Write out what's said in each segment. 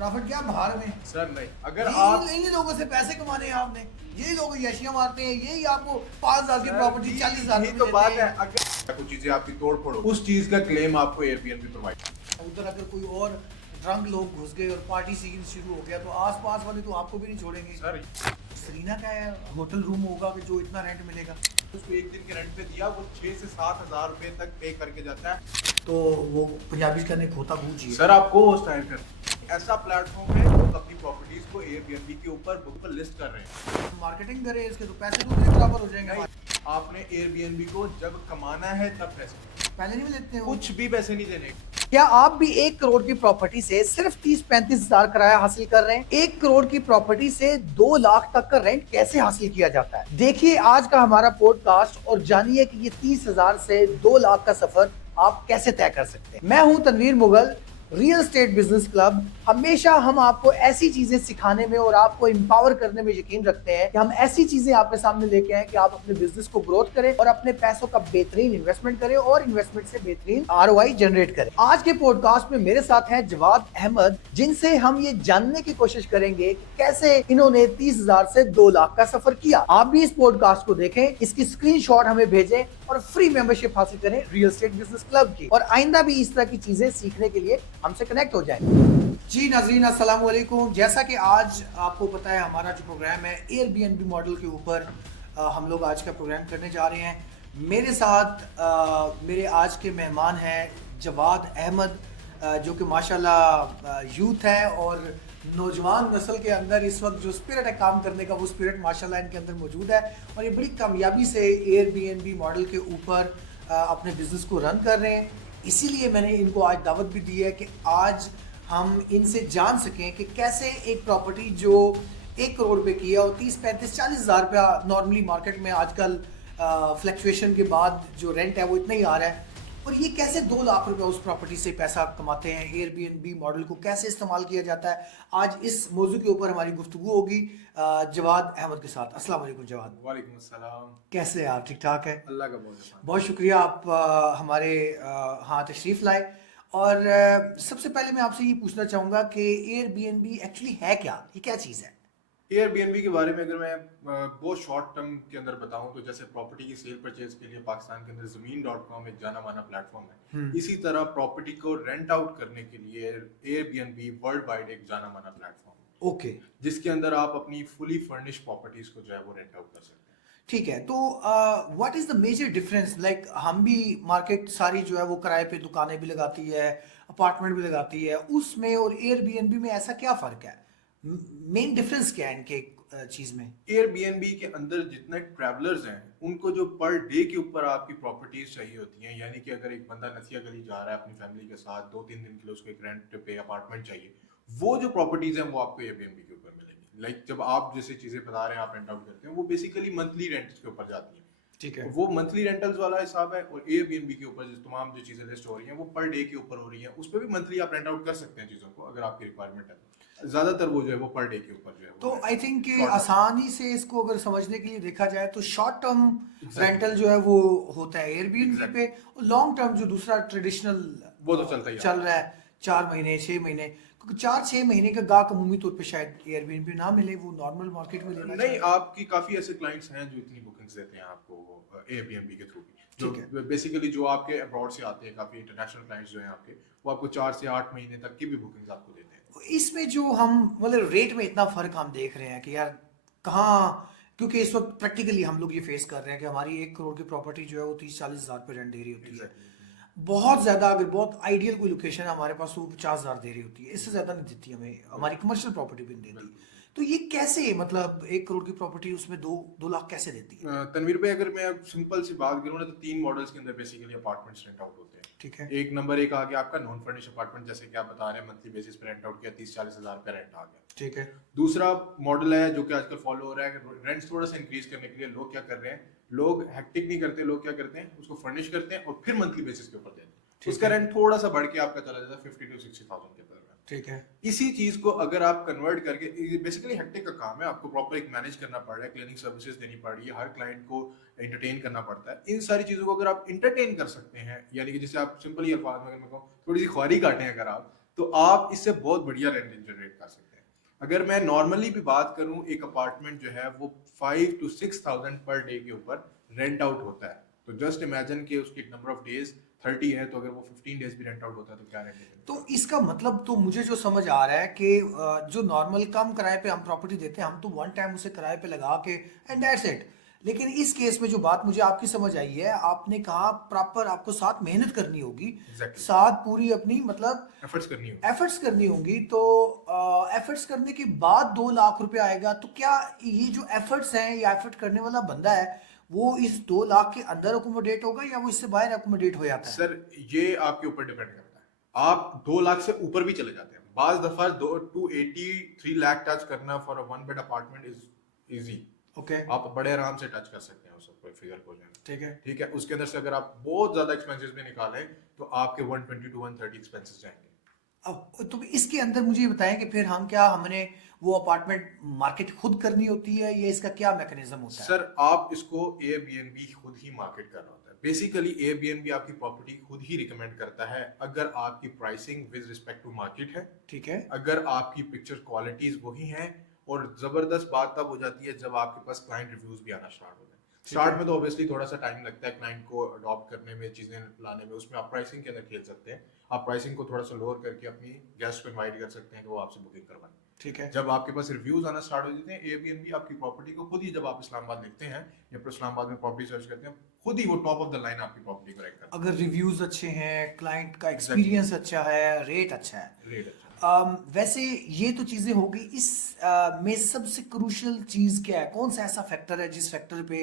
Profit क्या बाहर में सर नहीं, अगर यही आप इन्हीं लोगों से पैसे कमाने हैं आपने। यही लोग यशियां मारते हैं, यही आपको 5,000 की प्रॉपर्टी 40,000 यही में तो देते बात हैं। है। अगर कुछ चीजें आपकी तोड़ फोड़ हो, उस चीज का क्लेम आपको एयरबीएनबी प्रोवाइड। उधर अगर कोई और ड्रंक लोग घुस गए और पार्टी सीन शुरू हो गया तो आसपास वाले तो आपको भी नहीं छोड़ेंगे। सर सरीना का है होटल रूम होगा कि जो इतना रेंट मिलेगा, उसको एक दिन के रेंट पे दिया, वो 6 से 7 हजार रुपए तक पे करके जाता है। तो वो पंजाबी का नहीं खोता गूंजिए। सर आपको होस्ट हायर कर ऐसा प्लेटफॉर्म है, लोग अपनी प्रॉपर्टीज को एयरबीएनबी के ऊपर बुक पर लिस्ट कर रहे हैं। मार्केटिंग करे इसके तो पैसे दूसरे बराबर हो जाएंगे। नहीं, आपने एयरबीएनबी को जब कमाना है तब पैसे, पहले नहीं लेते हो कुछ भी पैसे नहीं देने। क्या आप भी 1 करोड़ की प्रॉपर्टी से सिर्फ 30-35 हजार किराया हासिल कर रहे हैं? 1 करोड़ की प्रॉपर्टी से 2 लाख तक का रेंट कैसे हासिल किया जाता है? देखिए आज का हमारा पॉडकास्ट और जानिए कि ये 30,000 से 2 लाख का सफर आप कैसे तय कर सकते हैं। मैं हूं Tanveer Mughal, real estate business club. हमेशा हम आपको ऐसी चीजें सिखाने में और आपको एम्पावर करने में यकीन रखते हैं कि हम ऐसी चीजें आपके सामने लेके आए कि आप अपने बिजनेस को ग्रोथ करें और अपने पैसों का बेहतरीन इन्वेस्टमेंट करें और इन्वेस्टमेंट से बेहतरीन आरओआई जनरेट करें। आज के पॉडकास्ट में मेरे साथ हैं जवाद अहमद, जिनसे हम ये जानने की कोशिश करेंगे कि कैसे इन्होंने 30,000 से 2 लाख का सफर किया। आप भी इस पॉडकास्ट को देखें, इसकी स्क्रीनशॉट हमें भेजें और फ्री मेंबरशिप हासिल करें रियल एस्टेट बिजनेस क्लब की, और आइंदा भी इस तरह की चीजें सीखने के लिए हमसे कनेक्ट हो जाए। जी नाज़रीन, अस्सलाम वालेकुम। जैसा कि आज आपको पता है हमारा जो प्रोग्राम है एयरबीएनबी मॉडल के ऊपर हम लोग आज का प्रोग्राम करने जा रहे हैं। मेरे साथ मेरे आज के मेहमान हैं जवाद अहमद, जो कि माशाल्लाह यूथ है और नौजवान नस्ल के अंदर इस वक्त जो स्पिरिट है काम करने का, वो स्पिरिट माशाल्लाह इनके अंदर मौजूद है और ये बड़ी कामयाबी से एयरबीएनबी मॉडल के ऊपर अपने बिजनेस को रन कर रहे हैं। इसीलिए मैंने इनको आज दावत भी दी है कि आज हम इनसे जान सकें कि कैसे एक प्रॉपर्टी जो 1 करोड़ पे की है और 30-35-40 हज़ार रुपया नॉर्मली मार्केट में आजकल फ्लक्चुएशन के बाद जो रेंट है वो इतना ही आ रहा है, और ये कैसे 2 लाख रुपया उस प्रॉपर्टी से पैसा कमाते हैं। एयरबीएनबी मॉडल को कैसे इस्तेमाल किया जाता है, आज इस मौजू के ऊपर हमारी गुफ्तगू होगी जवाद अहमद के साथ। अस्सलाम वालेकुम जवाद। वालेकुम अस्सलाम। कैसे हैं आप? ठीक ठाक है? अल्लाह का बहुत बहुत शुक्रिया आप हमारे यहाँ तशरीफ़ लाए। और सबसे पहले मैं आपसे ये पूछना चाहूँगा कि एयरबीएनबी एक्चुअली है क्या? ये क्या चीज़ है? एयरबीएनबी के बारे में अगर मैं बहुत शॉर्ट टर्म के अंदर बताऊं तो जैसे प्रॉपर्टी की सेल परचेज के लिए पाकिस्तान के अंदर ज़मीन.com एक जाना माना प्लेटफॉर्म है, इसी तरह प्रॉपर्टी को रेंट आउट करने के लिए एयरबीएनबी वर्ल्ड वाइड एक जाना माना प्लेटफॉर्म है। ओके, जिसके अंदर आप अपनी फुली फर्निश प्रॉपर्टीज को जो है वो रेंट आउट कर सकते हैं। ठीक है। तो what is the major difference? Like हम भी मार्केट सारी जो है वो किराए पे दुकानें भी लगाती है, अपार्टमेंट भी लगाती है, उसमें और एयरबीएनबी में ऐसा क्या फ़र्क है? मेन डिफरेंस क्या है इनके चीज़ में? एयरबीएनबी के अंदर जितने ट्रैवलर्स हैं उनको जो पर डे के ऊपर आपकी प्रॉपर्टीज चाहिए होती हैं, यानी कि अगर एक बंदा नसिया गली जा रहा है अपनी फैमिली के साथ 2-3 दिन के लिए, उसको एक रेंट पे अपार्टमेंट चाहिए, वो जो प्रॉपर्टीज हैं वो आपको एयरबीएनबी के ऊपर मिलेंगी। लाइक जब आप जैसे चीजें बता रहे हैं आप रेंट आउट करते हैं, वो बेसिकली मंथली रेंट के ऊपर जाती हैं। ठीक है। वो मंथली रेंटल्स वाला हिसाब है, और एयरबीएनबी के ऊपर जो तमाम जो चीजें लिस्ट हो रही हैं वो पर डे के ऊपर हो रही हैं, उस पर भी मंथली आप रेंट आउट कर सकते हैं चीजों को अगर आपकी रिक्वायरमेंट है। ज्यादातर वो जो है वो पर डे के ऊपर जो है तो आई थिंक कि आसानी से इसको अगर समझने के लिए देखा जाए तो शॉर्ट टर्म रेंटल जो है वो होता है एयरबीएनबी पे, और लॉन्ग टर्म जो दूसरा ट्रेडिशनल वो तो चलता ही चल रहा है 4 महीने 6 महीने, क्योंकि 4-6 महीने का गाहक अमूमी तौर पे शायद एयरबीएनबी ना मिले, वो नॉर्मल मार्केट में लेना नहीं, आपकी काफी ऐसे क्लाइंट्स हैं जो इतनी बुकिंग्स देते हैं आपको एयरबीएनबी के थ्रू भी, जो बेसिकली जो आपके अब्रॉड से आते हैं, काफी इंटरनेशनल क्लाइंट्स जो हैं आपके, वो आपको 4 से 8 महीने तक की भी बुकिंग्स आपको देते हैं। इसमें जो हम मतलब रेट में इतना फर्क हम देख रहे हैं कि यार कहाँ, क्योंकि इस वक्त प्रैक्टिकली हम लोग ये फेस कर रहे हैं कि हमारी 1 करोड़ की प्रॉपर्टी जो है वो 30-40 हज़ार पे रेंट दे रही होती है। बहुत ज़्यादा अगर बहुत आइडियल कोई लोकेशन है हमारे पास तो 50,000 दे रही होती है, इससे ज़्यादा नहीं देती हमें, हमारी कमर्शियल प्रॉपर्टी भी नहीं देती। तो ये कैसे, मतलब 1 करोड़ की प्रॉपर्टी उसमें 2 लाख कैसे देती है? तनवीर भाई, अगर मैं सिंपल सी बात करूँ ना तो 3 मॉडल्स के अंदर बेसिकली अपार्टमेंट्स रेंट आउट होते हैं। ठीक है। एक नंबर एक आ गया आपका नॉन फर्निश अपार्टमेंट, जैसे कि आप बता रहे हैं मंथली बेसिस पे रेंट आउट किया 30-40 हज़ार रुपया रेंट आ गया। ठीक है। दूसरा मॉडल है जो कि आजकल फॉलो हो रहा है, रेंट्स थोड़ा सा इंक्रीज करने के लिए लोग क्या कर रहे हैं, लोग हैक्टिक नहीं करते, लोग क्या करते हैं उसको फर्निश करते हैं और फिर मंथली बेसिस के ऊपर देते हैं, उसका रेंट थोड़ा सा बढ़ के आपका चला जाता है 50 to 60,000 के अंदर। ठीक है। इसी चीज को अगर आप कन्वर्ट करके, बेसिकली हेक्टिक का काम है, आपको प्रॉपर एक मैनेज करना पड़ रहा है, क्लीनिंग सर्विसेज देनी पड़ रही है, हर क्लाइंट को एंटरटेन करना पड़ता है, इन सारी चीजों को अगर आप एंटरटेन कर सकते हैं, यानी कि जैसे आप सिंपली अल्फाज में अगर मैं कहूँ थोड़ी सी ख्वारी काटें अगर आप, तो आप इससे बहुत बढ़िया रेंट जनरेट अगर मैं नॉर्मली भी बात करूं, एक अपार्टमेंट जो है वो 5 to 6 thousand पर डे के ऊपर रेंट आउट होता है। तो जस्ट इमेजिन कि उसकी नंबर ऑफ डेज 30 है, तो अगर वो 15 डेज भी रेंट आउट होता है तो क्या रेंट तो निकलेगा। इसका मतलब तो मुझे जो समझ आ रहा है कि जो नॉर्मल कम किराए पे हम प्रॉपर्टी देते हैं हम तो वन टाइम उसे किराए पे लगा के एंड दैट्स इट। लेकिन इस केस में जो बात मुझे आपकी समझ आई है, आपने कहा प्रॉपर आपको साथ मेहनत करनी होगी, एग्जैक्टली, साथ पूरी अपनी मतलब एफर्ट्स करनी होगी। एफर्ट्स करनी होंगी। तो एफर्ट्स करने के बाद 2 लाख रुपए आएगा, तो क्या ये जो एफर्ट्स हैं, ये एफर्ट करने वाला बंदा है वो इस 2 लाख के अंदर अकोमोडेट होगा या वो इससे बाहर अकोमोडेट हो जाता है? सर ये आपके ऊपर डिपेंड करता है। आप 2 लाख से ऊपर भी चले जाते हैं। बाज दफा 2 to 83 लाख टच करना for a one bed apartment is easy. Okay. आप बड़े आराम से टच कर सकते हैं उस कोई फिगर को जो है। ठीक है। ठीक है, उसके अंदर से अगर आप बहुत ज्यादा एक्सपेंसेस भी निकालें तो आपके 120 to 130 एक्सपेंसेस जाएंगे। अब तो इसके अंदर मुझे ये बताएं कि फिर हम क्या हमने वो अपार्टमेंट मार्केट खुद करनी होती है या इसका क्या मैकेनिज्म होता है? सर आप इसको एयरबीएनबी खुद ही मार्केट कर रहा होता है। बेसिकली एयरबीएनबी आपकी प्रॉपर्टी खुद ही रिकमेंड करता है अगर आपकी pricing with respect to market है, ठीक है। अगर आपकी पिक्चर क्वालिटीज वही हैं। और जबरदस्त बात तब हो जाती है जब आपके पास क्लाइंट रिव्यूज भी आना स्टार्ट हो जाए। ठीक स्टार्ट है। में तो ऑब्वियसली थोड़ा सा टाइम लगता है क्लाइंट को अडॉप्ट करने में, चीजें लाने में। उसमें आप प्राइसिंग के अंदर खेल सकते हैं। आप प्राइसिंग को थोड़ा सा लोअर करके अपनी गेस्ट को इनवाइट कर सकते हैं कि वो आपसे बुकिंग करवाएं। ठीक है। जब आपके पास रिव्यूज आना स्टार्ट हो जाते हैं, एयरबीएनबी आपकी प्रॉपर्टी को खुद ही, जब आप इस्लामाबाद लिखते हैं या फिर इस्लामाबाद में प्रॉपर्टी सर्च करते हैं, खुद ही वो टॉप ऑफ द लाइन आपकी प्रॉपर्टी को रैंक करता अगर रिव्यूज अच्छे हैं, क्लाइंट का है। एग्जैक्टली, एक्सपीरियंस अच्छा है, रेट अच्छा है। रेट अच्छा वैसे ये तो चीजें हो गई। इस में सबसे क्रूशियल चीज क्या है? कौन सा ऐसा फैक्टर है जिस फैक्टर पे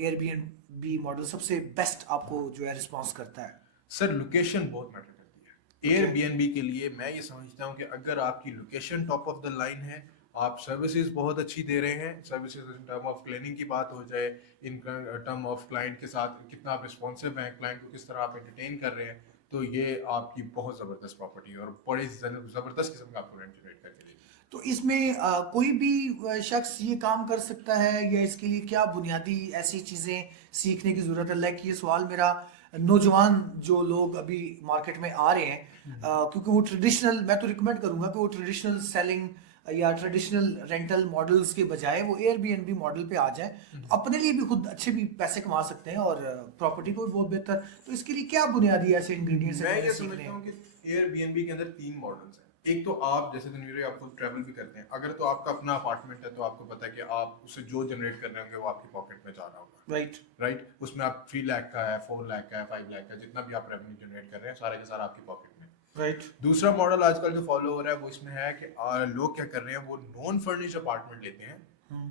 एयरबीएनबी मॉडल सबसे बेस्ट आपको जो है रिस्पॉन्स करता है? है। सर लोकेशन बहुत मैटर करती है ओके। एयरबीएनबी के लिए। मैं ये समझता हूँ कि अगर आपकी location top of the line है, आप सर्विसेज बहुत अच्छी दे रहे हैं, services in term of cleaning की बात हो जाए, इन टर्म ऑफ क्लाइंट के साथ कितना आप रिस्पॉन्सिव हैं, क्लाइंट को किस तरह आप एंटरटेन कर रहे हैं, तो ये आपकी बहुत ज़बरदस्त प्रॉपर्टी है और बड़े ज़बरदस्त किस्म का आपको रेंट जनरेट करके देगी। तो इसमें कोई भी शख्स ये काम कर सकता है या इसके लिए क्या बुनियादी ऐसी चीजें सीखने की जरूरत है? लाइक ये सवाल मेरा नौजवान जो लोग अभी मार्केट में आ रहे हैं, क्योंकि वो ट्रेडिशनल, मैं तो रिकमेंड करूंगा कि वो ट्रेडिशनल सेलिंग या ट्रेडिशनल रेंटल मॉडल्स के बजाय वो एयरबीएनबी मॉडल पे आ जाएं, तो अपने लिए भी खुद अच्छे भी पैसे कमा सकते हैं और प्रॉपर्टी को भी बहुत बेहतर। तो इसके लिए क्या बुनियादी ऐसे इंग्रेडिएंट्स मैं हैं ये जो सीखने समझता हैं? हूँ कि एयरबीएनबी के अंदर 3 मॉडल्स हैं। एक तो आप जैसे तनवीर आप खुद ट्रैवल भी करते हैं, अगर तो आपका अपना अपार्टमेंट है तो आपको पता है कि आप उससे जो जनरेट कर रहे होंगे वो आपकी पॉकेट में जा रहा होगा। राइट। राइट, उसमें आप 3 लाख का है, 4 लाख का है, 5 लाख का है, जितना भी आप रेवेन्यू जनरेट कर रहे हैं सारा के सारा आपकी पॉकेट में। राइट। दूसरा मॉडल आजकल जो फॉलो हो रहा है वो इसमें है कि लोग क्या कर रहे हैं, वो नॉन फर्निश्ड अपार्टमेंट लेते हैं,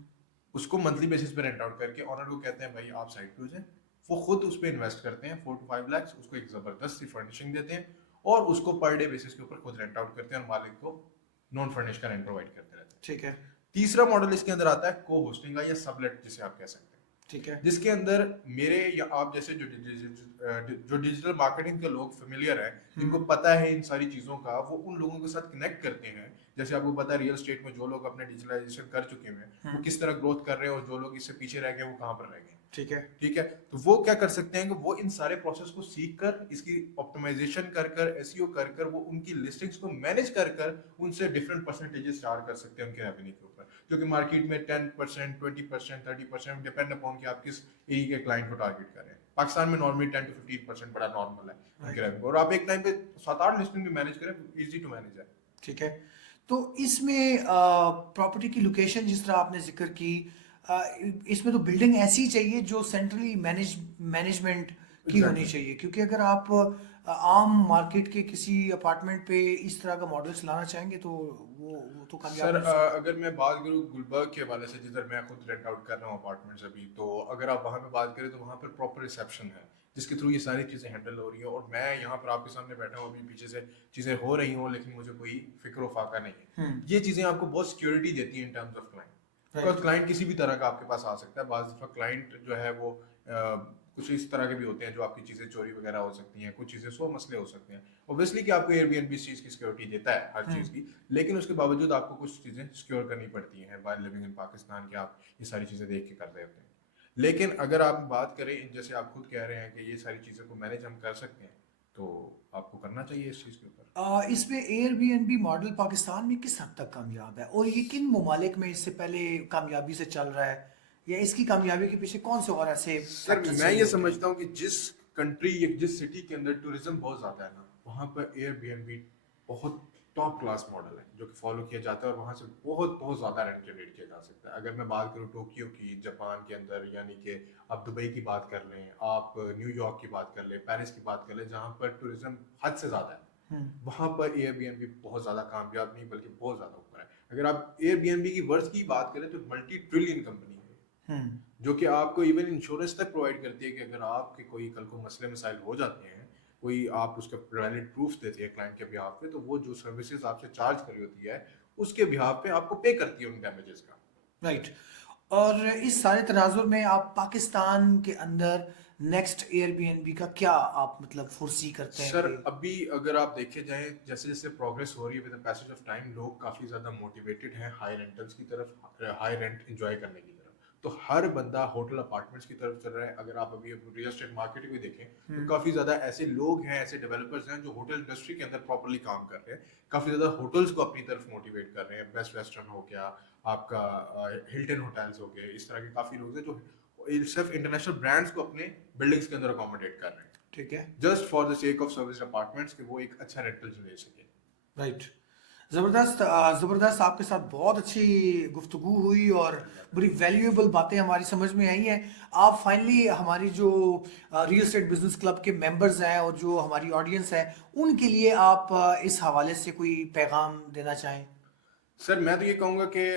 उसको मंथली बेसिस पे रेंट आउट करके ऑनर को कहते हैं भाई आप साइट पे हो जाए। वो खुद उस पर इन्वेस्ट करते हैं 4 to 5 लाख, उसको एक जबरदस्त सी फर्निशिंग देते हैं और उसको पर डे बेसिस के ऊपर खुद रेंट आउट करते हैं और मालिक को नॉन फर्निश का रेंट प्रोवाइड करते रहते हैं। ठीक है। तीसरा मॉडल इसके अंदर आता है को होस्टिंग का या सबलेट जिसे आप कह सकते हैं, ठीक है। जिसके अंदर मेरे या आप जैसे जो डिजिटल मार्केटिंग के लोग फेमिलियर हैं, जिनको पता है इन सारी चीजों का, वो उन लोगों के साथ कनेक्ट करते हैं। जैसे आपको पता है रियल एस्टेट में जो लोग अपने डिजिटलाइजेशन कर चुके हैं वो किस तरह ग्रोथ कर रहे हैं और जो लोग इससे पीछे रह गए वो कहाँ पर रह गए। ठीक है। ठीक है, तो वो क्या कर सकते हैं कि वो इन सारे प्रोसेस को सीख कर, इसकी ऑप्टिमाइजेशन कर कर, एसईओ कर कर, वो उनकी लिस्टिंग्स को मैनेज कर कर उनसे डिफरेंट परसेंटेजेस चार्ज कर सकते हैं उनके रेवेन्यू के ऊपर, जो कि मार्केट में 10%, 20%, 30% डिपेंड अपॉन कि आप किस एरिया के क्लाइंट को टारगेट कर रहे हैं। पाकिस्तान में नॉर्मली 10 to 15% बड़ा नॉर्मल है उनके रेवेन्यू, और आप एक टाइम पे 7-8 लिस्टिंग भी मैनेज करें, इजी टू मैनेज है। ठीक है। तो इसमें प्रॉपर्टी की लोकेशन जिस तरह आपने जिक्र की, अ, इसमें तो बिल्डिंग ऐसी चाहिए जो सेंट्रली मैनेजमेंट की होनी Exactly. चाहिए, क्योंकि अगर आप आम मार्केट के किसी अपार्टमेंट पे इस तरह का मॉडल चलाना चाहेंगे तो वो तो कामयाब सर नहीं हो सकता। अगर मैं बात करूँ गुलबर्ग के हवाले से, जिधर मैं खुद रेंट आउट कर रहा हूँ अपार्टमेंट्स अभी, तो अगर आप वहाँ पे बात करें तो वहाँ पर प्रॉपर रिसेप्शन है जिसके थ्रू ये सारी चीज़ें हैंडल हो रही हैं, और मैं यहाँ पर आपके सामने बैठा हूँ अभी, पीछे से चीज़ें हो रही हों लेकिन मुझे कोई फिक्र व फाका नहीं है। ये चीज़ें आपको बहुत सिक्योरिटी देती हैं in terms of client, because client किसी भी तरह का आपके पास आ सकता है। बाज़ दफ़ा क्लाइंट जो है वो कुछ इस तरह के भी होते हैं जो आपकी चीज़ें चोरी वगैरह हो सकती हैं, कुछ चीज़ें 100 मसले हो सकते हैं। ऑब्वियसली कि आपको एयरबीएनबी इस चीज़ की सिक्योरिटी देता है हर चीज़ की, लेकिन उसके बावजूद आपको कुछ चीज़ें सिक्योर करनी पड़ती हैं बाय लिविंग इन पाकिस्तान, के आप ये सारी चीज़ें देख के कर रहे होते हैं। लेकिन अगर आप बात करें, जैसे आप खुद कह रहे हैं कि ये सारी चीज़ों को मैनेज हम कर सकते हैं, तो आपको करना चाहिए इस चीज़ के ऊपर। इसमें एयरबीएनबी मॉडल पाकिस्तान में किस हद तक कामयाब है और ये किन ममालिक में इससे पहले कामयाबी से चल रहा है, या इसकी कामयाबी के पीछे कौन से और ऐसे सर फैक्टर्स मैं चाहिए ये होते हैं? समझता हूँ कि जिस कंट्री या जिस सिटी के अंदर टूरिज्म बहुत ज़्यादा है ना, वहाँ पर एयरबीएनबी बहुत टॉप क्लास मॉडल है जो कि फॉलो किया जाता है, और वहाँ से बहुत बहुत ज़्यादा रेंट जनरेट किया जा सकता है। अगर मैं बात करूँ टोक्यो की, जापान के अंदर, यानी कि आप दुबई की बात कर लें, आप न्यूयॉर्क की बात कर लें, पेरिस की बात कर लें, जहाँ पर टूरिज्म हद से ज़्यादा है, वहाँ पर एयरबीएनबी बहुत ज़्यादा कामयाब नहीं बल्कि बहुत ज़्यादा ऊपर है। अगर आप एयरबीएनबी की वर्थ की बात करें तो मल्टी ट्रिलियन कंपनी है, हम्म। जो कि आपको इवन इंश्योरेंस तक प्रोवाइड करती है कि अगर आपके कोई कल को मसले मसाइल हो जाते हैं, कोई आप उसका वैलिड प्रूफ देते हैं क्लाइंट के बिहाफ पे, तो वो जो सर्विसेज आपसे चार्ज करी होती है उसके बिहाफ पे आपको पे करती है उन डैमेजेस का। राइट। और इस सारे तनाजुर में आप पाकिस्तान के अंदर नेक्स्ट एयरबीएनबी का क्या आप मतलब फोर्सी करते हैं सर कि? अभी अगर आप देखे जाए, जैसे जैसे प्रोग्रेस हो रही है with the passage of time, लोग काफ़ी ज़्यादा मोटिवेटेड हैं हाई रेंटल्स की तरफ, हाई रेंट एंजॉय करने की तरफ। तो हर बंदा होटल अपार्टमेंट्स की तरफ चल रहा है। अगर आप अभी रियल एस्टेट मार्केट भी देखें तो काफ़ी ज़्यादा ऐसे लोग हैं, ऐसे डेवलपर्स हैं जो होटल इंडस्ट्री के अंदर प्रॉपरली काम कर रहे हैं, काफ़ी ज़्यादा होटल्स को अपनी तरफ मोटिवेट कर रहे हैं। बेस्ट वेस्टर्न हो गया, आपका हिल्टन होटल्स हो गए, इस तरह के काफ़ी लोग हैं जो सिर्फ इंटरनेशनल ब्रांड्स को अपने बिल्डिंग्स के अंदर अकोमोडेट कर रहे हैं, ठीक है। Just for the sake of service apartments, कि वो एक अच्छा रेंटल ले सके। राइट। ज़बरदस्त। ज़बरदस्त, आपके साथ बहुत अच्छी गुफ्तगू हुई और बड़ी वैल्यूएबल बातें हमारी समझ में आई हैं। आप फाइनली हमारी जो रियल एस्टेट बिजनेस क्लब के मेंबर्स हैं और जो हमारी ऑडियंस है उनके लिए आप इस हवाले से कोई पैगाम देना चाहें? सर मैं तो ये कहूँगा कि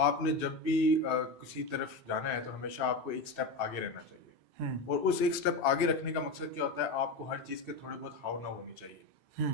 आपने जब भी किसी तरफ जाना है तो हमेशा आपको एक स्टेप आगे रहना चाहिए, और उस एक स्टेप आगे रखने का मकसद क्या होता है, आपको हर चीज़ के थोड़े बहुत हाव ना होनी चाहिए।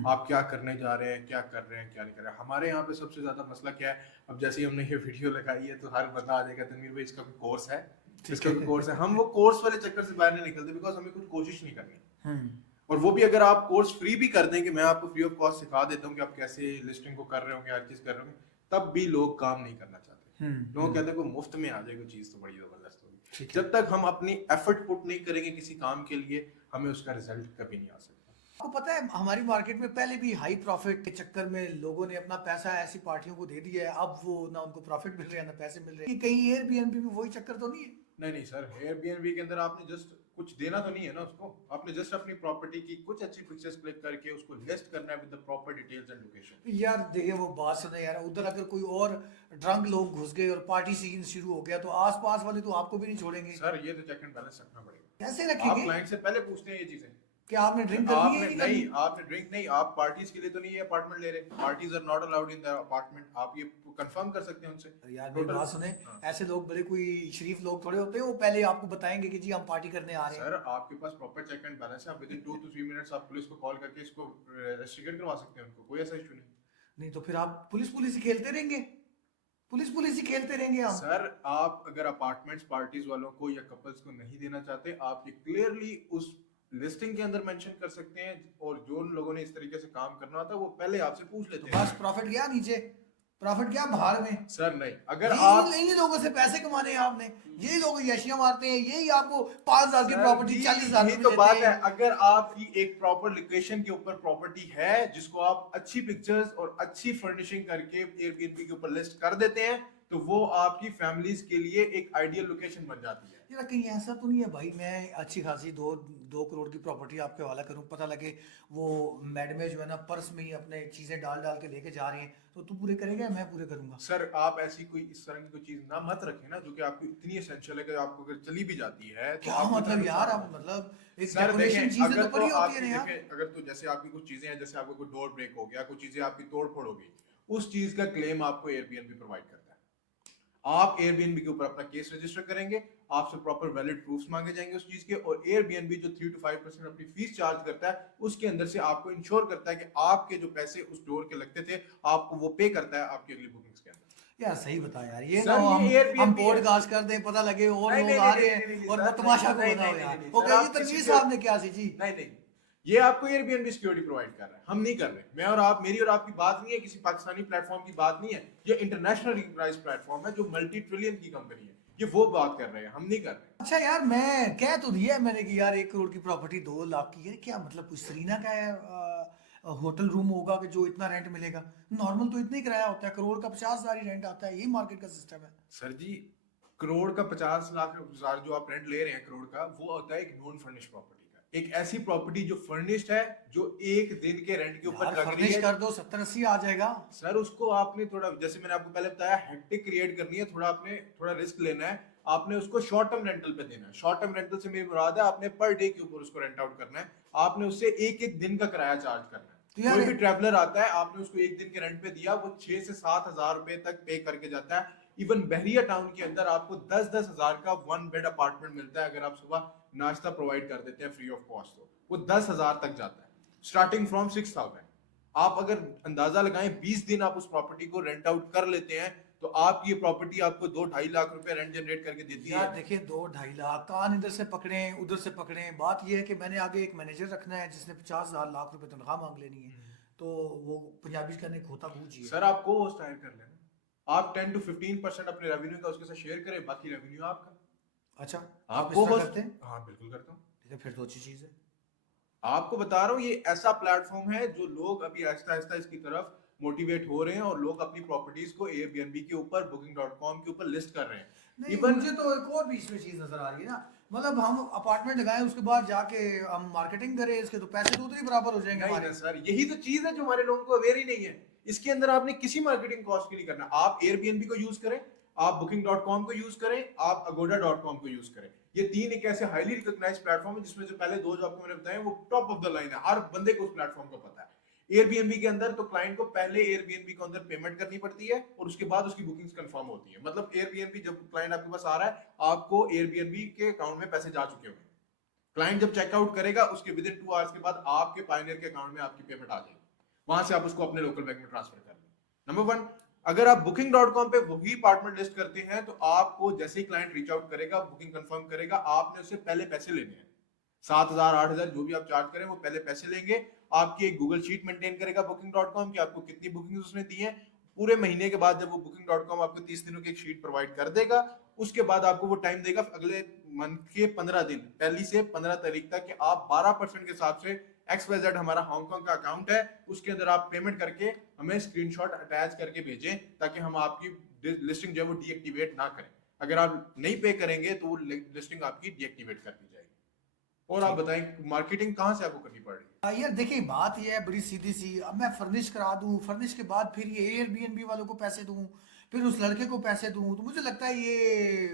आप क्या करने जा रहे हैं, क्या कर रहे हैं, क्या नहीं कर रहे हैं। हमारे यहाँ पे सबसे ज्यादा मसला क्या है, अब जैसे ही हमने ये वीडियो लगाई है तो हर बंदा आ जाएगा, तनवीर भाई इसका कोई कोर्स है, इसका कोई कोर्स है। हम वो कोर्स वाले चक्कर से बाहर नहीं निकलते, बिकॉज हमें कुछ कोशिश नहीं करनी। और वो भी अगर आप कोर्स फ्री भी कर दें कि मैं आपको फ्री ऑफ कॉस्ट सिखा देता हूँ कि आप कैसे लिस्टिंग को कर रहे होंगे, हर चीज कर रहे होंगे, तब भी लोग काम नहीं करना चाहते। लोग कहते हैं कोई मुफ्त में आ जाएगी चीज तो बड़ी जबरदस्त होगी। जब तक हम अपनी एफर्ट पुट नहीं करेंगे किसी काम के लिए, हमें उसका रिजल्ट कभी नहीं आ सकता। आपको पता है हमारी मार्केट में पहले भी हाई प्रॉफिट के चक्कर में लोगों ने अपना पैसा ऐसी पार्टियों को दे दिया है, अब वो ना उनको प्रॉफिट मिल रहा है ना पैसे मिल रहे हैं। कहीं एयरबीएनबी में वही चक्कर तो नहीं है? नहीं नहीं सर, एयरबीएनबी के अंदर आपने जस्ट कुछ देना तो नहीं है ना उसको, आपने जस्ट अपनी प्रॉपर्टी की कुछ अच्छी पिक्चर्स क्लिक करके उसको लिस्ट करना है with the proper details and location. यार देखिए वो बात सुने यार, उधर अगर कोई और ड्रंक लोग घुस गए और पार्टी सीन शुरू हो गया तो आसपास वाले तो आपको भी नहीं छोड़ेंगे। सर ये तो चेक एंड बैलेंस रखना पड़ेगा। कैसे आप रखेंगे? क्लाइंट से पहले पूछते हैं ये चीजें कि आपने कि ड्रिंक करनी है आपने कि नहीं, करनी? आपने ड्रिंक नहीं, आप पार्टीज के लिए तो नहीं है अपार्टमेंट ले रहे, parties are not allowed in the apartment, आप ये कंफर्म कर सकते हैं उनसे। यार मेरी बात सुने, हाँ। ऐसे लोग बड़े कोई शरीफ लोग थोड़े होते हैं, वो पहले आपको बताएंगे कि जी हम पार्टी करने आ रहे हैं। सर आपके पास प्रॉपर चेक एंड बैलेंस है, आप विद इन 2 to 3 मिनट्स आप पुलिस को कॉल करके इसको रेस्ट्रिक्ट करवा सकते हैं उनको, कोई ऐसा इशू नहीं। नहीं तो फिर आप पुलिस पुलिस ही खेलते रहेंगे, पुलिस पुलिस ही खेलते रहेंगे हम। सर आप अगर अपार्टमेंट्स पार्टीज वालों को या कपल्स को नहीं देना चाहते, आप ये क्लियरली उस लिस्टिंग के अंदर मेंशन कर सकते हैं, और जो लोगों ने इस तरीके से काम करना होता है वो पहले आपसे पूछ लेते बस हैं। प्रॉफिट गया नीचे, प्रॉफिट क्या बाहर में। सर नहीं, अगर यही आप इन्हीं लोगों से पैसे कमाने हैं आपने, यही लोग यशियां मारते हैं, यही आपको 5,000 की प्रॉपर्टी 40,000 यही में तो देते बात हैं। है, अगर आपकी एक प्रॉपर लोकेशन के ऊपर प्रॉपर्टी है जिसको आप अच्छी पिक्चर्स और अच्छी फर्निशिंग करके एयरबीएनबी के ऊपर लिस्ट कर देते हैं, तो वो आपकी फैमिलीज के लिए एक आइडियल लोकेशन बन जाती है। यार कहीं ऐसा तो नहीं है भाई, मैं अच्छी खासी 2 करोड़ की प्रॉपर्टी आपके हवाला करूं, पता लगे वो मैडम जो है ना पर्स में ही अपने चीजें डाल डाल के लेके जा रही हैं, तो तू पूरे करेगा या मैं पूरे करूंगा? सर आप ऐसी कोई इस तरह की कोई चीज ना मत रखें ना जो कि आपको इतनी एसेंशियल है कि आपको अगर चली भी जाती है तो क्या आपको मतलब इतना यार, नुकसान आप होगा। मतलब एक सर डेकोरेशन देखें, चीजें अगर तो तो पड़ी होती आपकी है ना यार। देखें, अगर तो जैसे आपकी कुछ चीजें हैं, जैसे आपको कोई डोर ब्रेक हो गया, कुछ चीजें आपकी तोड़ फोड़ हो गई, उस चीज का क्लेम आपको एयरबीएनबी प्रोवाइड करता है। आप एयरबीएनबी के ऊपर अपना केस रजिस्टर करेंगे, आपसे प्रॉपर वैलिड प्रूफ्स मांगे जाएंगे उस चीज के, और एयरबीएनबी जो 3 to 5% अपनी फीस चार्ज करता है उसके अंदर से आपको इंश्योर करता है कि आपके जो पैसे उस डोर के लगते थे आपको वो पे करता है आपकी अगली बुकिंग्स के अंदर। यार सही बता यार, ये ना सर हो ये हम एयरबीएनबी है। पॉडकास्ट कर दें, पता लगे और नहीं लोग नहीं आ नहीं रहे नहीं नहीं हैं और सर, वो तमाशा को नहीं बनाओ नहीं यार, नहीं वो सर, कहेंगे आप तनवीर किसी साहब को ने क्या सी जी। नहीं नहीं, ये आपको एयरबीएनबी सिक्योरिटी प्रोवाइड कर रहा है, हम नहीं कर रहे। मैं और आप, मेरी और आपकी बात नहीं है, किसी पाकिस्तानी प्लेटफॉर्म की बात नहीं है, ये इंटरनेशनल रिकॉग्नाइज्ड प्लेटफॉर्म है जो मल्टी ट्रिलियन की कंपनी है। ये वो बात कर रहे हैं, हम नहीं कर रहे। अच्छा यार, मैं कह तो दिया है मैंने कि यार 1 करोड़ की प्रॉपर्टी 2 लाख की है, क्या मतलब कुछ सरीना का है? होटल रूम होगा कि जो इतना रेंट मिलेगा? नॉर्मल तो इतना ही किराया होता है, करोड़ का 50,000 ही रेंट आता है, यही मार्केट का सिस्टम है। सर जी, करोड़ का 50 लाख जो आप रेंट ले रहे हैं करोड़ का, वो होता है एक नॉन फर्निश प्रॉपर्टी का, एक ऐसी प्रॉपर्टी जो फर्निश्ड है, जो एक दिन के रेंट के ऊपर यार लग रही फर्निश है। कर दो, 70-80 आ जाएगा। सर उसको आपने थोड़ा, जैसे मैंने आपको पहले बताया, हेक्टिक क्रिएट करनी है, थोड़ा आपने थोड़ा रिस्क लेना है, आपने उसको शॉर्ट टर्म रेंटल पे देना है। शॉर्ट टर्म रेंटल से मेरी मुराद है आपने पर डे के ऊपर उसको रेंट आउट करना है, आपने उससे एक एक दिन का किराया चार्ज करना है। तो यार कोई भी ट्रैवलर आता है, आपने उसको एक दिन के रेंट पे दिया, वो 6 से 7 हजार रुपए तक पे करके जाता है। इवन बहरिया टाउन के अंदर आपको 10-10 हजार का 1 बेड अपार्टमेंट मिलता है, अगर आप सुबह नाश्ता प्रोवाइड कर देते हैं फ्री ऑफ कॉस्ट, तो वो 10 हजार तक जाता है, स्टार्टिंग फ्रॉम 6,000। आप अगर अंदाजा लगाएं 20 दिन आप उस प्रॉपर्टी को रेंट आउट कर लेते हैं, तो आप ये प्रॉपर्टी आपको 2-2.5 लाख रुपए रेंट जनरेट करके देती है। यार देखिए, 2-2.5 लाख कान इधर से पकड़े उधर से पकड़े, बात यह है कि मैंने आगे एक मैनेजर रखना है जिसने 50,000 लाख रुपए तनख्वाह मांग लेनी है, तो वो पंजाबी कहने खोता बूझी है। सर आप को होस्ट हायर कर लेना, आप 10 to 15% अपने रेवेन्यू का उसके साथ शेयर करें, बाकी रेवेन्यू आपका। अच्छा, आप आप इस को तरह होस्ट, करते हैं? हाँ बिल्कुल करता हूँ। ठीक है, फिर तो अच्छी चीज़ है। आपको बता रहा हूँ, ये ऐसा प्लेटफॉर्म है जो लोग अभी आहिस्ता आहिस्ता इसकी तरफ मोटिवेट हो रहे हैं, और लोग अपनी प्रॉपर्टीज को एयरबीएनबी के ऊपर, booking.com के ऊपर लिस्ट कर रहे हैं। नहीं, इवन मुझे तो एक और बीच में चीज़ नज़र आ रही है ना, मतलब हम अपार्टमेंट लगाएं, उसके बाद जाके हम मार्केटिंग करें इसके, तो पैसे तो उधर ही बराबर हो जाएंगे नहीं हमारे। ना सर, यही तो चीज है जो हमारे लोगों को अवेयर ही नहीं है। इसके अंदर आपने किसी मार्केटिंग कॉस्ट की नहीं करना, आप एयरबीएनबी को यूज करें, आप booking.com को यूज करें, आप agoda.com को यूज करें। ये तीन एक ऐसे हाईली रिकॉग्नाइज्ड प्लेटफॉर्म है, जिसमें जो पहले दो जो आपको मैंने बताए वो टॉप ऑफ द लाइन है, हर बंदे को उस प्लेटफॉर्म का पता है। एयरबीएनबी के अंदर तो क्लाइंट को पहले एयरबीएनबी के अंदर पेमेंट करनी पड़ती है, और उसके बाद उसकी बुकिंग्स कंफर्म होती है। मतलब एयरबीएनबी जब क्लाइंट आपके पास आ रहा है, आपको एयरबीएनबी के अकाउंट में पैसे जा चुके होंगे। क्लाइंट जब चेकआउट करेगा, उसके विद इन 2 आवर्स के बाद आपके पायनियर के अकाउंट में आपकी पेमेंट आ जाएगी, वहां से आप उसको अपने लोकल बैंक में ट्रांसफर कर लें। नंबर 1, अगर आप booking.com पे वही अपार्टमेंट लिस्ट करते हैं, तो आपको जैसे ही क्लाइंट रीच आउट करेगा, बुकिंग कंफर्म करेगा, आपने उससे पहले पैसे लेने हैं। 7,000 8,000 जो भी आप चार्ज करें, वो पहले पैसे लेंगे। आपकी एक गूगल शीट मेंटेन करेगा booking.com की, आपको कितनी बुकिंग उसने दी है। पूरे महीने के बाद जब वो booking.com आपको 30 दिनों की एक शीट प्रोवाइड कर देगा, उसके बाद आपको वो टाइम देगा अगले मंथ के 15 दिन, पहली से 15 तारीख तक, कि आप 12% के हिसाब से XYZ हमारा हांगकांग का अकाउंट है, उसके अंदर आप पेमेंट करके हमें स्क्रीनशॉट अटैच करके भेजें, ताकि हम आपकी लिस्टिंग जो है वो डीएक्टिवेट ना करें। अगर आप नहीं पे करेंगे तो वो लिस्टिंग आपकी डीएक्टिवेट कर दी जाएगी। और आप ठीक। बताएं मार्केटिंग कहाँ से आपको करनी पड़ रही है? यार देखिए, बात ये है बड़ी सीधी सी, अब मैं फर्निश करा दूं, फर्निश के बाद फिर ये एयरबीएनबी वालों को पैसे दूं, फिर उस लड़के को पैसे दूं, तो मुझे लगता है ये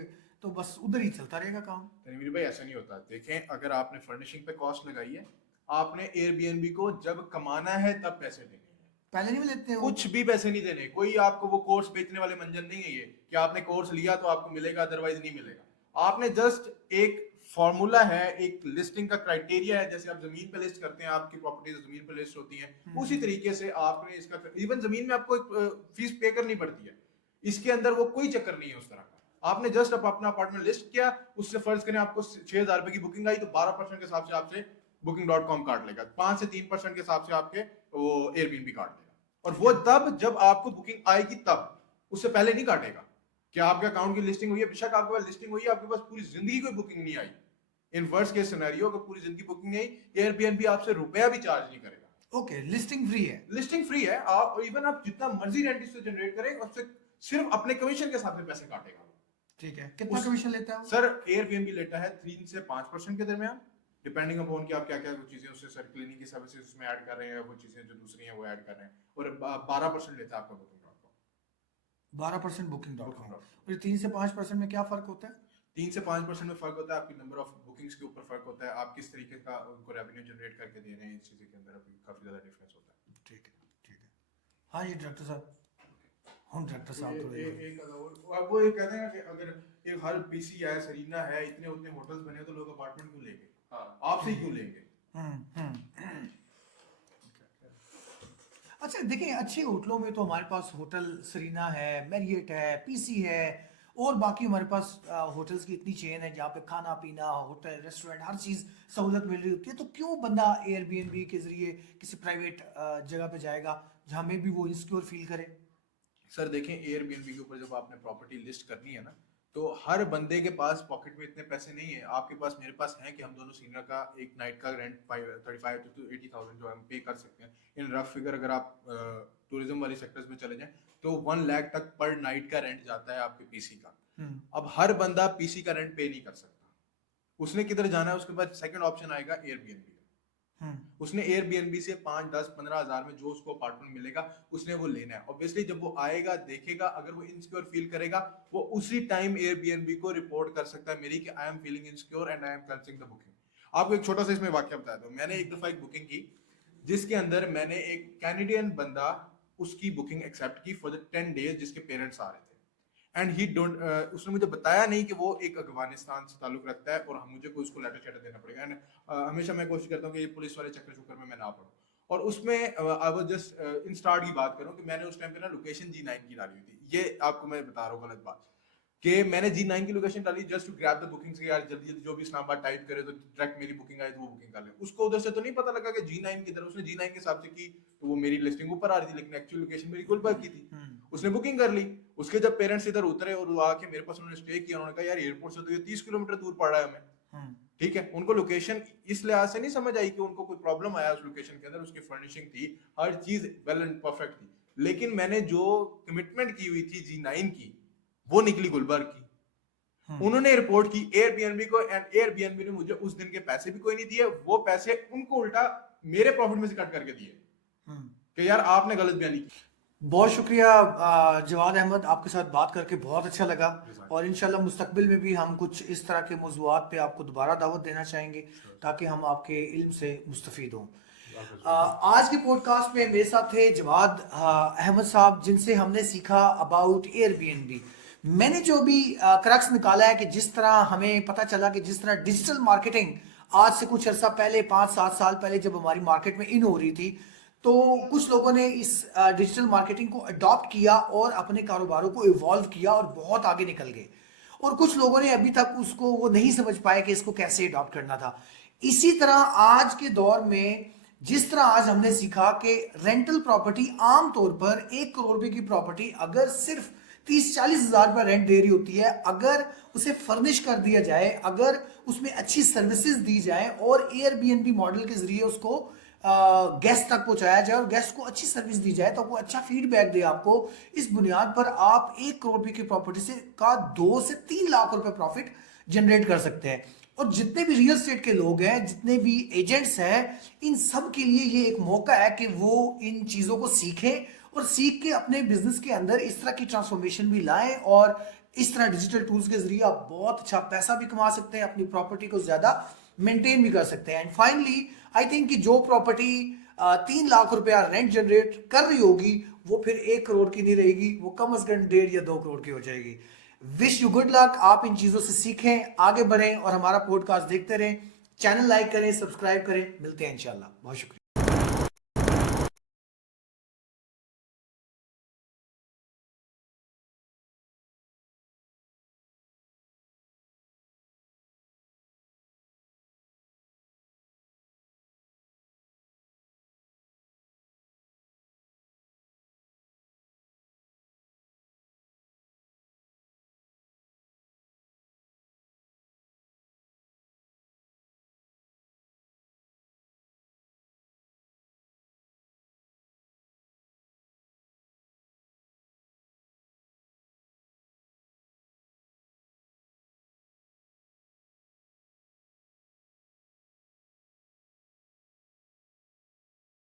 तो बस उधर ही चलता रहेगा काम। तनवीर भाई ऐसा नहीं होता। देखें, अगर आपने फर्निशिंग पे कॉस्ट लगाई है, आपने एयरबीएनबी को जब कमाना है तब पैसे देने हैं, पहले नहीं लेते हैं वो? कुछ भी पैसे नहीं देने। कोई आपको वो कोर्स बेचने वाले मंजन नहीं है ये, कि आपने कोर्स लिया तो आपको मिलेगा, अदरवाइज नहीं मिलेगा। आपने जस्ट एक फॉर्मूला है, एक लिस्टिंग का क्राइटेरिया है, जैसे आप जमीन पे लिस्ट करते हैं, आपकी प्रॉपर्टीज जमीन पे लिस्ट होती हैं, उसी तरीके से आपने इसका, इवन जमीन में आपको एक फीस पे करनी पड़ती है, इसके अंदर वो कोई चक्कर नहीं है उस तरह का। आपने जस्ट अपना अपार्टमेंट लिस्ट किया, उससे फर्ज करें आपको 6,000 रुपए की बुकिंग आई, तो 12% के हिसाब से आपसे booking.com काट लेगा, 5 से 3% के हिसाब से आपके वो एयरबीएनबी काट लेगा। और वो तब जब आपको बुकिंग आएगी तब, उससे पहले नहीं काटेगा। क्या आपके अकाउंट की लिस्टिंग हुई है, बेशक आपके पास लिस्टिंग हुई है, आपके पास पूरी जिंदगी कोई बुकिंग नहीं आई, इन वर्स्ट केस सिनेरियो अगर पूरी जिंदगी बुकिंग नहीं आई, एयरबीएनबी आपसे रुपया भी चार्ज नहीं करेगा। ओके, लिस्टिंग फ्री है। लिस्टिंग फ्री है, आप इवन आप जितना मर्जी रेंट इससे जनरेट करें, उससे सिर्फ अपने कमीशन के साथ में पैसे काटेगा। ठीक है, कितना कमीशन लेता है वो? सर एयरबीएनबी लेता है 3 से 5% के दरमियान, डिपेंडिंग अपॉन कि आप क्या क्या चीजें उससे, सर क्लीनिंग की सर्विसेज उसमें ऐड कर रहे हैं, वो चीजें जो दूसरी हैं वो ऐड कर रहे हैं, और 12% लेता है आपका booking.com। 12% booking.com। और ये 3 से 5% में क्या फर्क होता है? 3 से 5% में फर्क होता है, आपकी नंबर ऑफ बुकिंग्स के ऊपर फर्क होता है, आप किस तरीके का उनको रेवेन्यू जनरेट करके दे रहे हैं, इस चीज़ के अंदर अभी काफ़ी ज़्यादा डिफरेंस होता है। ठीक है, ठीक है। हाँ जी डायरेक्टर साहब, हम डायरेक्टर साहब तो अब वो ये कहते हैं कि अगर एक हर पीसी है, सरीना है, इतने उतने होटल्स बने हैं, तो लोग अपार्टमेंट क्यों लेंगे? आपसे ही क्यों लेंगे? अच्छा देखिए, अच्छे होटलों में तो हमारे पास होटल सरीना है, मैरियट है, पीसी है, और बाकी हमारे पास होटल्स की इतनी चेन है जहाँ पे खाना पीना, होटल, रेस्टोरेंट, हर चीज़ सहूलत मिल रही होती है। तो क्यों बंदा एयरबीएनबी के जरिए किसी प्राइवेट जगह पे जाएगा जहाँ में भी वो इनसिक्योर फील करे? सर देखें, एयरबीएनबी के ऊपर जब आपने प्रॉपर्टी लिस्ट करनी है ना, तो हर बंदे के पास पॉकेट में इतने पैसे नहीं है, आपके पास मेरे पास है कि हम दोनों सीनियर का एक नाइट का रेंट 35 to 80,000 जो हम पे कर सकते हैं। इन रफ फिगर अगर आप टूरिज्म वाले सेक्टर्स में चले जाएं तो 1 लाख तक पर नाइट का रेंट जाता है आपके पीसी का। अब हर बंदा पीसी का रेंट पे नहीं कर सकता, उसने किधर जाना है? उसके बाद सेकंड ऑप्शन आएगा एयरबीएनबी। उसने एयरबीएनबी से 5, 10, 15 हजार में जो उसको अपार्टमेंट मिलेगा उसने वो लेना है। ऑब्वियसली जब वो आएगा देखेगा, अगर वो इनसिक्योर फील करेगा वो उसी टाइम एयरबीएनबी को रिपोर्ट कर सकता है मेरी कि I am feeling insecure and I am cancelling the booking. आपको एक छोटा सा इसमें वाक्य बताया था। मैंने एक दफा एक बुकिंग की जिसके अंदर मैंने एक कैनेडियन बंदा उसकी बुकिंग एक्सेप्ट की फॉर द 10 डेज जिसके पेरेंट्स आ रहे थे एंड ही डोंट, उसने मुझे बताया नहीं कि वो एक अफगानिस्तान से ताल्लुक रखता है और मुझे कोई उसको लेटर चेटर देना पड़ेगा। एंड हमेशा मैं कोशिश करता हूँ कि ये पुलिस वाले चक्कर चुक्कर में मैं ना पढ़ूँ। और उसमें I was just in start की बात करूँ कि मैंने उस टाइम पे ना लोकेशन G9 की डाली हुई थी। ये आपको मैं बता रहा हूँ गलत बात कि मैंने G9 की लोकेशन डाली just to grab the bookings कि यार जल्दी जल्दी जो भी इस्लामाबाद टाइप करे तो डायरेक्ट मेरी बुकिंग आए तो वो बुकिंग कर ले। उसको उधर से तो नहीं पता लगा कि G9 किधर, उसने G9 के हिसाब से की तो वो मेरी लिस्टिंग ऊपर आ रही थी लेकिन एक्चुअल लोकेशन मेरी गुलबर्ग की थी। उसने बुकिंग कर ली। उसके जब पेरेंट्स इधर उतरे और वो आके मेरे पास उन्होंने स्टे किया, उन्होंने कहा यार एयरपोर्ट से तो ये 30 किलोमीटर दूर पड़ रहा है हमें। ठीक है, उनको लोकेशन इस लिहाज से नहीं समझ आई कि उनको कोई प्रॉब्लम आया उस लोकेशन के अंदर, उसकी फर्निशिंग थी, हर चीज वेल एंड परफेक्ट थी, लेकिन मैंने जो कमिटमेंट की हुई थी G9 की वो निकली गुलबर्ग की। उन्होंने रिपोर्ट की एयरबीएनबी को एंड एयरबीएनबी ने मुझे उस दिन के पैसे भी कोई नहीं दिए, वो पैसे उनको उल्टा मेरे प्रॉफिट में से कट करके दिए कि यार आपने गलत बयानी की। बहुत शुक्रिया जवाद अहमद, आपके साथ बात करके बहुत अच्छा लगा और इंशाल्लाह मुस्तकबिल में भी हम कुछ इस तरह के मौज़ूआत पे आपको दोबारा दावत देना चाहेंगे ताकि हम आपके इल्म से मुस्तफ़ीद हों। आज के पॉडकास्ट में मेरे साथ थे जवाद अहमद साहब जिनसे हमने सीखा अबाउट एयरबीएनबी। मैंने जो भी क्रक्स निकाला है कि जिस तरह हमें पता चला कि जिस तरह डिजिटल मार्केटिंग आज से कुछ अर्सा पहले 5-7 साल पहले जब हमारी मार्केट में इन हो रही थी तो कुछ लोगों ने इस डिजिटल मार्केटिंग को अडॉप्ट किया और अपने कारोबारों को इवॉल्व किया और बहुत आगे निकल गए, और कुछ लोगों ने अभी तक उसको वो नहीं समझ पाए कि इसको कैसे अडॉप्ट करना था। इसी तरह आज के दौर में जिस तरह आज हमने सीखा कि रेंटल प्रॉपर्टी आमतौर पर 1 करोड़ रुपए की प्रॉपर्टी अगर सिर्फ 30-40 हजार रुपये रेंट दे रही होती है, अगर उसे फर्निश कर दिया जाए, अगर उसमें अच्छी सर्विसेज दी जाए और एयरबीएनबी मॉडल के जरिए उसको गेस्ट तक पहुंचाया जाए और गेस्ट को अच्छी सर्विस दी जाए तो वो अच्छा फीडबैक दे आपको, इस बुनियाद पर आप 1 करोड़ रुपए की प्रॉपर्टी से का 2 से 3 लाख रुपए प्रॉफिट जनरेट कर सकते हैं। और जितने भी रियल एस्टेट के लोग हैं, जितने भी एजेंट्स हैं, इन सब के लिए ये एक मौका है कि वो इन चीज़ों को सीखें और सीख के अपने बिजनेस के अंदर इस तरह की ट्रांसफॉर्मेशन भी लाएं और इस तरह डिजिटल टूल्स के जरिए आप बहुत अच्छा पैसा भी कमा सकते हैं, अपनी प्रॉपर्टी को ज्यादा मेंटेन भी कर सकते हैं। एंड फाइनली आई थिंक कि जो प्रॉपर्टी 3 लाख रुपया रेंट जनरेट कर रही होगी वो फिर 1 करोड़ की नहीं रहेगी, वो कम से कम 1.5 या 2 करोड़ की हो जाएगी। विश यू गुड लक, आप इन चीजों से सीखें, आगे बढ़ें और हमारा पॉडकास्ट देखते रहें। चैनल लाइक करें, सब्सक्राइब करें, मिलते हैं इंशाल्लाह। बहुत शुक्रिया।